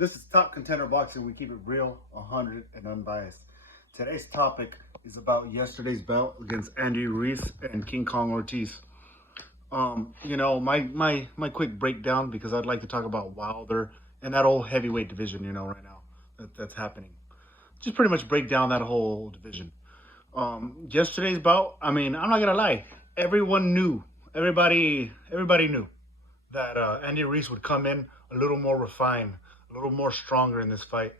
This is Top Contender Boxing. We keep it real, 100, and unbiased. Today's topic is about yesterday's bout against Andy Ruiz and King Kong Ortiz. My quick breakdown, because I'd like to talk about Wilder and that whole heavyweight division, right now that's happening. Just pretty much break down that whole division. Yesterday's bout, I'm not gonna lie, everyone knew, everybody knew that Andy Ruiz would come in a little more refined, a little more stronger in this fight.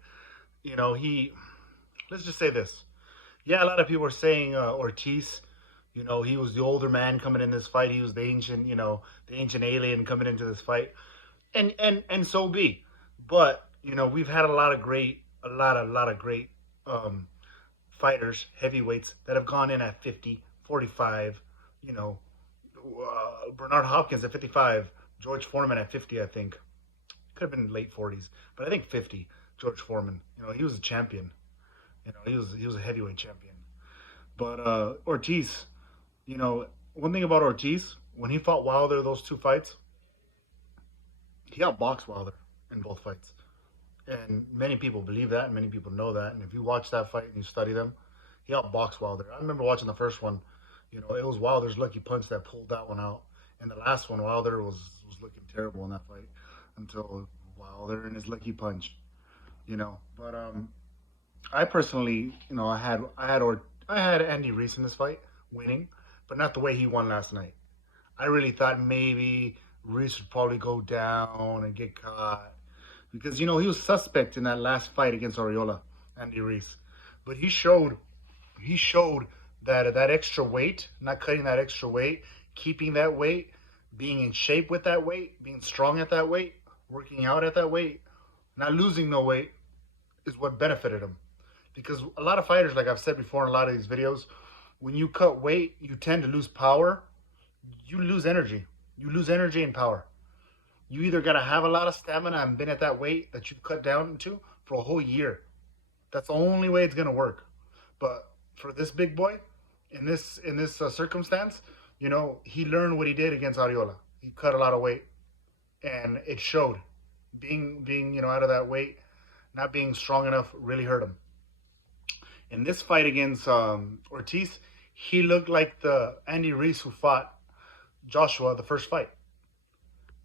He, let's just say this. Yeah, a lot of people are saying Ortiz, he was the older man coming in this fight. He was the ancient, the ancient alien coming into this fight. And so be. But, we've had a lot of great fighters, heavyweights that have gone in at 50, 45, Bernard Hopkins at 55, George Foreman at 50, I think. Could have been late 40s, but I think 50. George Foreman, he was a champion. He was a heavyweight champion. But Ortiz, one thing about Ortiz, when he fought Wilder, those two fights, he outboxed Wilder in both fights. And many people believe that, and many people know that. And if you watch that fight and you study them, he outboxed Wilder. I remember watching the first one. It was Wilder's lucky punch that pulled that one out. And the last one, Wilder was looking terrible in that fight until Wilder and his lucky punch. But I personally, I had Andy Ruiz in this fight winning, but not the way he won last night. I really thought maybe Ruiz would probably go down and get caught because he was suspect in that last fight against Oriola, Andy Ruiz, but he showed that extra weight, not cutting that extra weight, keeping that weight, being in shape with that weight, being strong at that weight, working out at that weight, not losing no weight is what benefited him. Because a lot of fighters, like I've said before in a lot of these videos, when you cut weight, you tend to lose power. You lose energy. You lose energy and power. You either got to have a lot of stamina and been at that weight that you've cut down to for a whole year. That's the only way it's going to work. But for this big boy, in this circumstance, he learned what he did against Ariola. He cut a lot of weight, and it showed. Being out of that weight, not being strong enough, really hurt him. In this fight against Ortiz, he looked like the Andy Ruiz who fought Joshua the first fight.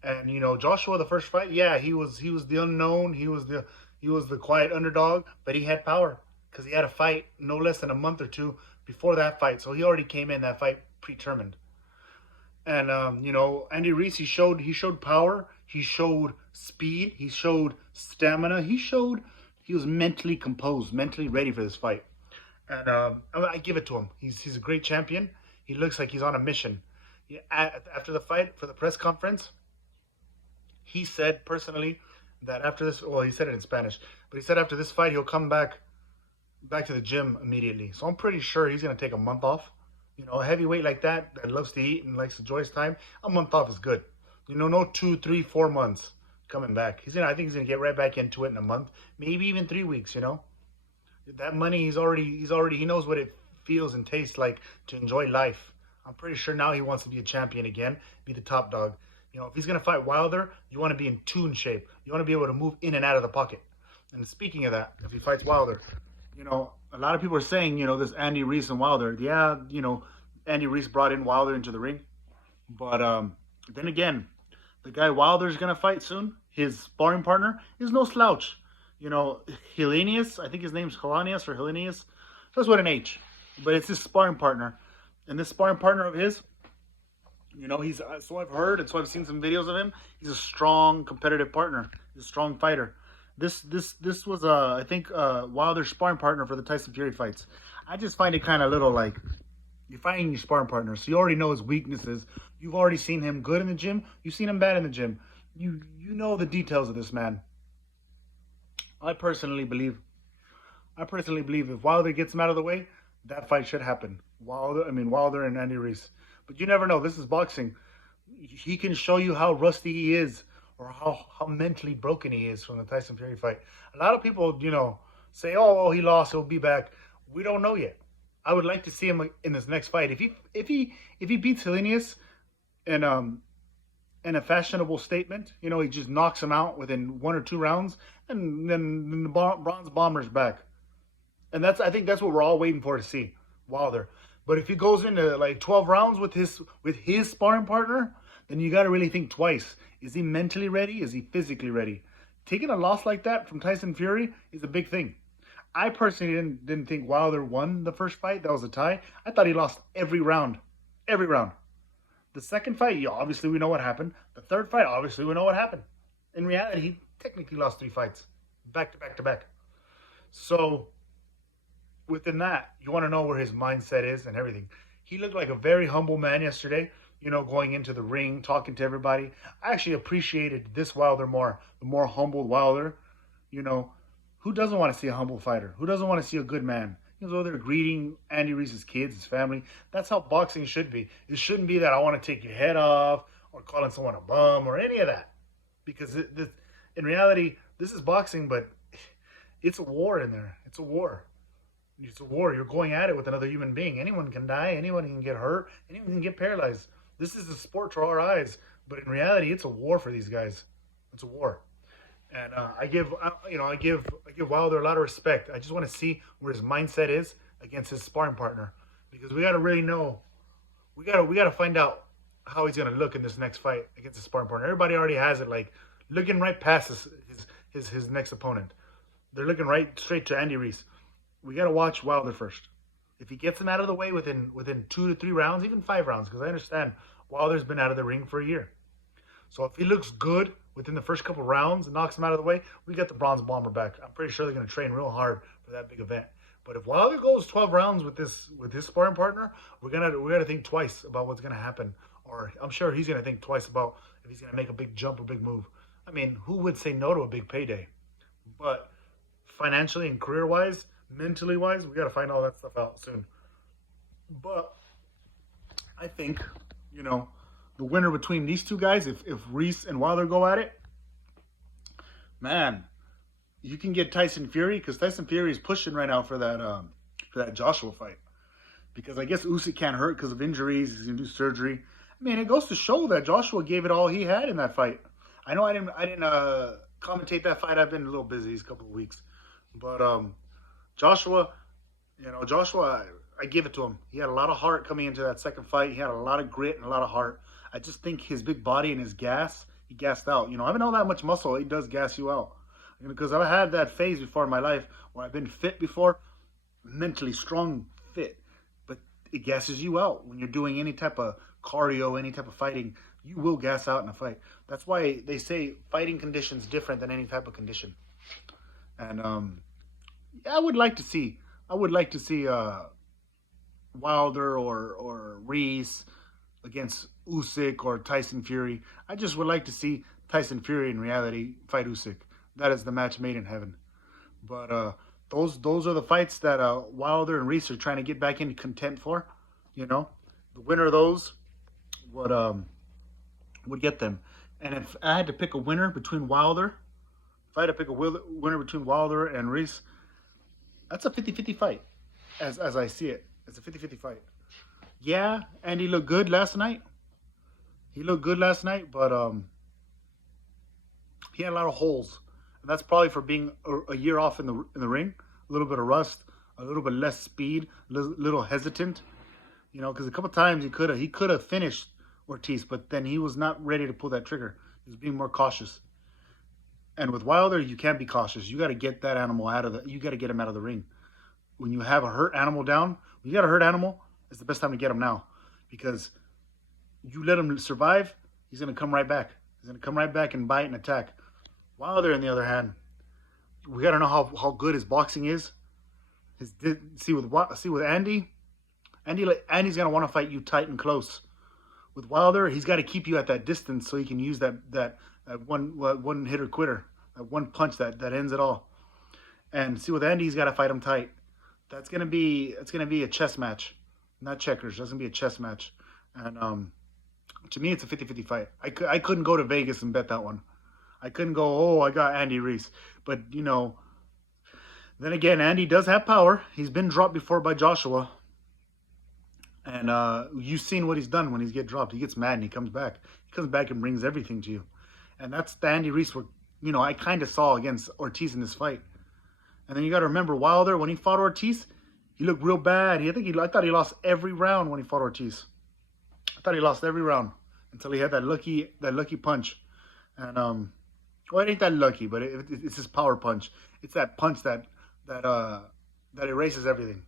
And Joshua the first fight, yeah, he was the unknown, he was the quiet underdog, but he had power because he had a fight no less than a month or two before that fight, so he already came in that fight predetermined. And Andy Ruiz, he showed power, he showed speed, he showed stamina, he was mentally composed, mentally ready for this fight. And I give it to him. He's a great champion. He looks like he's on a mission. After the fight, for the press conference, he said personally that after this, well, he said it in Spanish, but he said after this fight, he'll come back to the gym immediately. So I'm pretty sure he's going to take a month off. A heavyweight like that loves to eat and likes to enjoy his time, a month off is good. No 2, 3, 4 months coming back. I think he's gonna get right back into it in a month, maybe even 3 weeks. That money, he knows what it feels and tastes like to enjoy life. I'm pretty sure now he wants to be a champion again, be the top dog. If he's gonna fight Wilder, you want to be in tune shape. You want to be able to move in and out of the pocket. And speaking of that, if he fights Wilder, a lot of people are saying, this Andy Ruiz and Wilder. Yeah, Andy Ruiz brought in Wilder into the ring. But then again, the guy Wilder's going to fight soon, his sparring partner, is no slouch. Helenius, I think his name's Helenius or Helenius. That's what an H. But it's his sparring partner. And this sparring partner of his, he's, so I've heard and so I've seen some videos of him. He's a strong, competitive partner. He's a strong fighter. This was I think Wilder's sparring partner for the Tyson Fury fights. I just find it kind of little like you're fighting your sparring partner, so you already know his weaknesses. You've already seen him good in the gym. You've seen him bad in the gym. You know the details of this man. I personally believe if Wilder gets him out of the way, that fight should happen. Wilder and Andy Ruiz. But you never know. This is boxing. He can show you how rusty he is, or how mentally broken he is from the Tyson Fury fight. A lot of people, say, oh, he lost, he'll be back. We don't know yet. I would like to see him in this next fight. If he beats Helenius and and a fashionable statement. You know, he just knocks him out within 1 or 2 rounds, and then the bronze bomber's back. And I think that's what we're all waiting for to see Wilder. But if he goes into like 12 rounds with his sparring partner, then you got to really think twice. Is he mentally ready? Is he physically ready? Taking a loss like that from Tyson Fury is a big thing. I personally didn't think Wilder won the first fight. That was a tie. I thought he lost every round. Every round. The second fight, obviously we know what happened. The third fight, obviously we know what happened. In reality, he technically lost 3 fights. Back to back to back. So, within that, you want to know where his mindset is and everything. He looked like a very humble man yesterday, going into the ring, talking to everybody. I actually appreciated this Wilder more, the more humble Wilder. Who doesn't want to see a humble fighter? Who doesn't want to see a good man? He was over there greeting Andy Ruiz's kids, his family. That's how boxing should be. It shouldn't be that I want to take your head off or calling someone a bum or any of that. Because in reality, this is boxing, but it's a war in there. It's a war. It's a war. You're going at it with another human being. Anyone can die. Anyone can get hurt. Anyone can get paralyzed. This is a sport to our eyes, but in reality, it's a war for these guys. It's a war. And I give Wilder a lot of respect. I just want to see where his mindset is against his sparring partner, because we got to really know. We got to find out how he's gonna look in this next fight against his sparring partner. Everybody already has it like looking right past his next opponent. They're looking right straight to Andy Ruiz. We got to watch Wilder first. If he gets him out of the way within 2 to 3 rounds, even 5 rounds, because I understand Wilder's been out of the ring for a year. So if he looks good within the first couple rounds and knocks him out of the way, we get the bronze bomber back. I'm pretty sure they're going to train real hard for that big event. But if Wilder goes 12 rounds with his sparring partner, we got to think twice about what's going to happen. Or I'm sure he's going to think twice about if he's going to make a big jump or big move. I mean, who would say no to a big payday? But financially and career-wise, mentally-wise, we got to find all that stuff out soon. But I think, the winner between these two guys, if Ruiz and Wilder go at it, man, you can get Tyson Fury, because Tyson Fury is pushing right now for that Joshua fight. Because I guess Usyk can't hurt because of injuries. He's gonna do surgery. I mean, it goes to show that Joshua gave it all he had in that fight. I know I didn't commentate that fight. I've been a little busy these couple of weeks, but Joshua, I give it to him. He had a lot of heart coming into that second fight. He had a lot of grit and a lot of heart. I just think his big body and his gas, he gassed out. I haven't all that much muscle. He does gas you out. Because I've had that phase before in my life where I've been fit before, mentally strong, fit. But it gasses you out when you're doing any type of cardio, any type of fighting. You will gas out in a fight. That's why they say fighting conditions different than any type of condition. And I would like to see Wilder or Ruiz against Usyk or Tyson Fury. I just would like to see Tyson Fury in reality fight Usyk. That is the match made in heaven. But those are the fights that Wilder and Ruiz are trying to get back into content for. The winner of those would get them. And if I had to pick a winner between Wilder, and Ruiz, that's a 50-50 fight, as I see it. It's a 50-50 fight. Yeah, Andy looked good last night. But he had a lot of holes. And that's probably for being a year off in the ring. A little bit of rust, a little bit less speed, a little hesitant. Because a couple times he could have finished Ortiz, but then he was not ready to pull that trigger. He was being more cautious. And with Wilder, you can't be cautious. You got to get that animal you got to get him out of the ring. When you have a hurt animal down, when you got a hurt animal, it's the best time to get him now. Because you let him survive, he's going to come right back. He's going to come right back and bite and attack. Wilder, on the other hand, we got to know how good his boxing is. See with Andy, Andy's going to want to fight you tight and close. With Wilder, he's got to keep you at that distance so he can use that one hitter quitter, that one punch that ends it all. And see with Andy, he's got to fight him tight. It's gonna be a chess match, not checkers. That's gonna be a chess match. And to me, it's a 50-50 fight. I couldn't go to Vegas and bet that one. I couldn't go, I got Andy Ruiz. But then again, Andy does have power. He's been dropped before by Joshua. And you've seen what he's done when he's get dropped. He gets mad and he comes back. He comes back and brings everything to you. And that's the Andy Ruiz where, I kind of saw against Ortiz in this fight. And then you got to remember Wilder, when he fought Ortiz, he looked real bad. I thought he lost every round when he fought Ortiz. I thought he lost every round until he had that lucky punch. And well, it ain't that lucky, but it's his power punch. It's that punch that erases everything.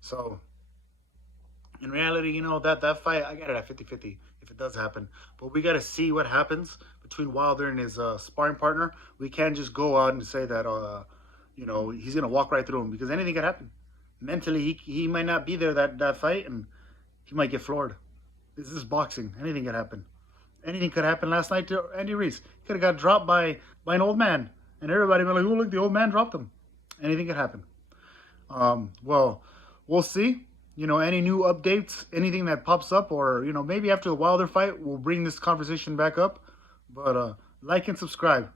So in reality, that fight, I got it at 50-50 if it does happen. But we got to see what happens between Wilder and his sparring partner. We can't just go out and say that he's gonna walk right through him, because anything could happen. Mentally, he might not be there that fight, and he might get floored. This is boxing. Anything could happen. Anything could happen last night to Andy Ruiz. He could have got dropped by an old man, and everybody would be like, "Oh, look, the old man dropped him." Anything could happen. Well, we'll see. Any new updates, anything that pops up, or maybe after the Wilder fight, we'll bring this conversation back up. But like and subscribe.